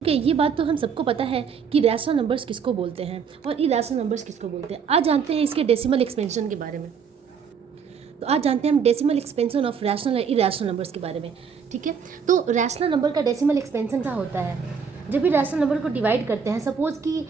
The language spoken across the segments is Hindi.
ओके, ये बात तो हम सबको पता है कि रैशनल नंबर्स किसको बोलते हैं और इरैशनल नंबर्स किसको बोलते हैं। आज जानते हैं इसके डेसिमल एक्सपेंशन के बारे में। तो आज जानते हैं हम डेसिमल एक्सपेंशन ऑफ रैशनल और इरैशनल नंबर्स के बारे में। ठीक है, तो रैशनल नंबर का डेसिमल एक्सपेंशन क्या होता है? जब भी रैशनल नंबर को डिवाइड करते हैं, सपोज कि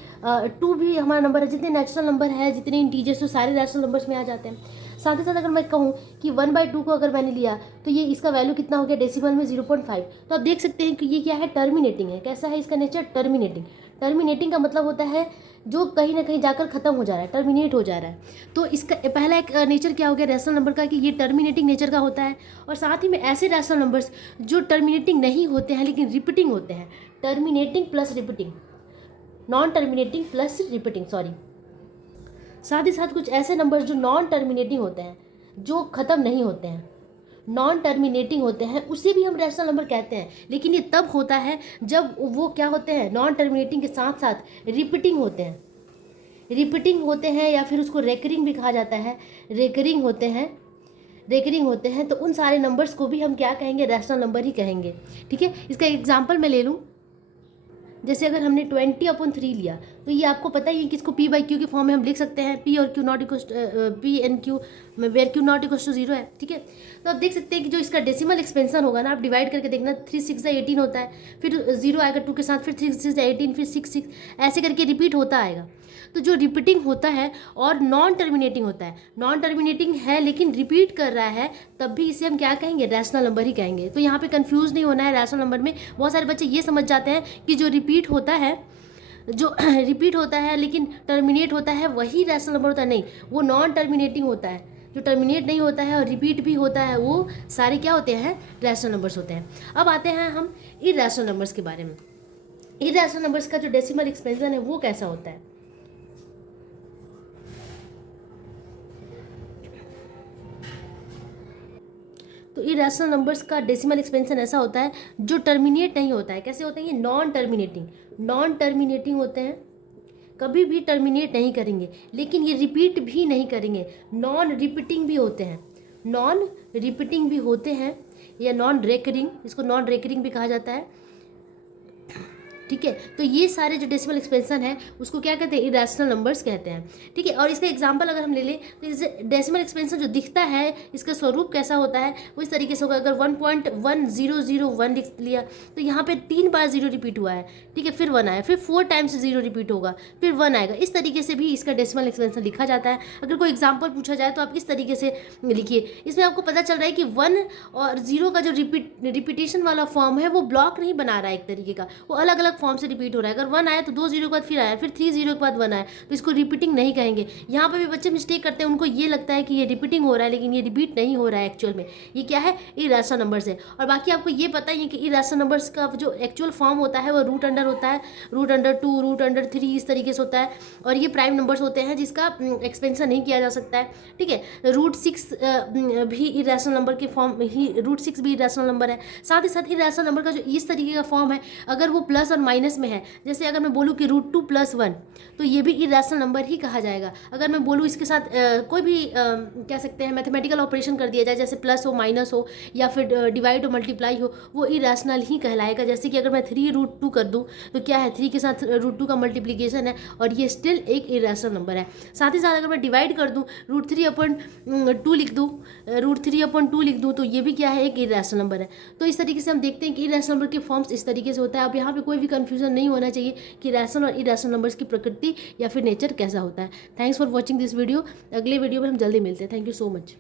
2 भी हमारा नंबर है, जितने नेचुरल नंबर है, जितने इंटीजर्स, तो सारे रैशनल नंबर्स में आ जाते हैं। साथ ही साथ अगर मैं कहूँ कि 1/2 को अगर मैंने लिया तो ये इसका वैल्यू कितना हो गया डेसिमल में 0.5। तो आप देख सकते हैं कि ये क्या है, टर्मिनेटिंग है। कैसा है इसका नेचर? टर्मिनेटिंग। टर्मिनेटिंग का मतलब होता है जो कहीं ना कहीं जाकर खत्म हो जा रहा है, टर्मिनेट हो जा रहा है। तो इसका पहला एक नेचर क्या हो गया रैशनल नंबर का, कि ये टर्मिनेटिंग नेचर का होता है। और साथ ही में ऐसे रैशनल नंबर्स जो टर्मिनेटिंग नहीं होते हैं लेकिन रिपीटिंग होते हैं, terminating plus repeating, non terminating plus repeating, sorry. साथ ही साथ कुछ ऐसे नंबर्स जो नॉन टर्मिनेटिंग होते हैं, जो ख़त्म नहीं होते हैं, नॉन टर्मिनेटिंग होते हैं, उसे भी हम रैशनल नंबर कहते हैं। लेकिन ये तब होता है जब वो क्या होते हैं, नॉन टर्मिनेटिंग के साथ साथ रिपीटिंग होते हैं। रिपीटिंग होते हैं या फिर उसको रेकरिंग भी कहा जाता है। रेकरिंग होते हैं, रेकरिंग होते हैं, तो उन सारे नंबर्स को भी हम क्या कहेंगे, रैशनल नंबर ही कहेंगे। ठीक है, इसका एग्जाम्पल मैं ले लूँ। जैसे अगर हमने 20/3 लिया तो ये आपको पता ही है कि इसको P/Q के फॉर्म में हम लिख सकते हैं, P और Q not equal P and Q में where Q not equal to 0 है। ठीक है, तो आप देख सकते हैं कि जो इसका डेसिमल एक्सपेंशन होगा ना, आप डिवाइड करके देखना, 3 6 18 होता है, फिर 0 आएगा 2 के साथ, फिर 3 6 18, फिर 6 6, ऐसे करके रिपीट होता आएगा। तो जो रिपीटिंग होता है और नॉन टर्मिनेटिंग होता है, नॉन टर्मिनेटिंग है लेकिन रिपीट कर रहा है, तब भी इसे हम क्या कहेंगे, रैशनल नंबर ही कहेंगे। तो यहाँ पे कंफ्यूज नहीं होना है। रैशनल नंबर में बहुत सारे बच्चे ये समझ जाते हैं कि जो रिपीट होता है, जो रिपीट होता है लेकिन टर्मिनेट होता है, वही रैशनल नंबर होता है। नहीं, वो नॉन टर्मिनेटिंग होता है। जो टर्मिनेट नहीं होता है और रिपीट भी होता है, वो सारे क्या होते हैं, रैशनल नंबर्स होते हैं। अब आते हैं हम इरैशनल नंबर्स के बारे में। इरैशनल नंबर्स का जो डेसिमल एक्सपेंशन है वो कैसा होता है? तो इरैशनल नंबर्स का डेसिमल एक्सपेंशन ऐसा होता है जो टर्मिनेट नहीं होता है। कैसे होते हैं ये? Non terminating. नॉन टर्मिनेटिंग होते हैं, कभी भी टर्मिनेट नहीं करेंगे, लेकिन ये रिपीट भी नहीं करेंगे। नॉन रिपीटिंग भी होते हैं, नॉन रिपीटिंग भी होते हैं, या नॉन रेकरिंग, इसको नॉन रेकरिंग भी कहा जाता है। ठीक है, तो ये सारे जो डेसिमल एक्सपेंशन है उसको क्या कहते हैं, इरैशनल नंबर्स कहते हैं। ठीक है, और इसका एग्जांपल अगर हम ले लें तो इसे डेसिमल एक्सपेंशन जो दिखता है, इसका स्वरूप कैसा होता है, वो इस तरीके से होगा। अगर 1.1001 लिख लिया तो यहाँ पे 3 बार 0 रिपीट हुआ है। ठीक है, फिर 1 आया, फिर 4 टाइम्स 0 रिपीट होगा, फिर 1 आएगा। इस तरीके से भी इसका डेसिमल एक्सपेंशन लिखा जाता है। अगर कोई एग्जाम्पल पूछा जाए तो आप इस तरीके से लिखिए। इसमें आपको पता चल रहा है कि 1 और 0 का जो रिपीटेशन वाला फॉर्म है वो ब्लॉक नहीं बना रहा है एक तरीके का, वो अलग अलग फॉर्म से रिपीट हो रहा है। अगर 1 आया तो 2 0 के बाद फिर आया, फिर 3 0 के बाद 1 आया, तो इसको रिपीटिंग नहीं कहेंगे। यहाँ पे भी बच्चे मिस्टेक करते हैं, उनको ये लगता है कि ये रिपीटिंग हो रहा है, लेकिन ये रिपीट नहीं हो रहा है एक्चुअल में। ये क्या है, इरैशनल नंबर्स है। और बाकी आपको ये पता ही है कि इरैशनल नंबर्स का जो एक्चुअल फॉर्म होता है वो रूट अंडर होता है, √2, √3, इस तरीके से होता है। और ये प्राइम नंबर्स होते हैं जिसका एक्सपेंशन नहीं किया जा सकता है। ठीक है, √6 भी इरैशनल नंबर के फॉर्म ही, √6 भी इरैशनल नंबर है। साथ ही साथ इरैशनल नंबर का जो इस तरीके का फॉर्म है, अगर वो प्लस और माइनस में है, जैसे अगर मैं बोलूँ कि √2 + 1, तो ये भी इरैशनल नंबर ही कहा जाएगा। अगर मैं बोलूँ इसके साथ कोई भी कह सकते हैं मैथमेटिकल ऑपरेशन कर दिया जाए, जैसे प्लस हो, माइनस हो, या फिर डिवाइड हो, मल्टीप्लाई हो, वो इरैशनल ही कहलाएगा। जैसे कि अगर मैं 3√2 कर दूँ तो क्या है, 3 के साथ √2 का मल्टीप्लीकेशन है और ये स्टिल एक इरैशनल नंबर है। साथ ही साथ अगर मैं डिवाइड कर दूँ, √3/2 लिख दूँ, √3/2 लिख दूँ, तो ये भी क्या है, एक इरैशनल नंबर है। तो इस तरीके से हम देखते हैं कि इरैशनल नंबर के फॉर्म्स इस तरीके से होता है। अब यहाँ पे कोई भी कन्फ्यूजन नहीं होना चाहिए कि रैशनल और इरैशनल नंबर्स की प्रकृति या फिर नेचर कैसा होता है। Thanks for watching this video. अगले वीडियो में हम जल्दी मिलते हैं। Thank you so much.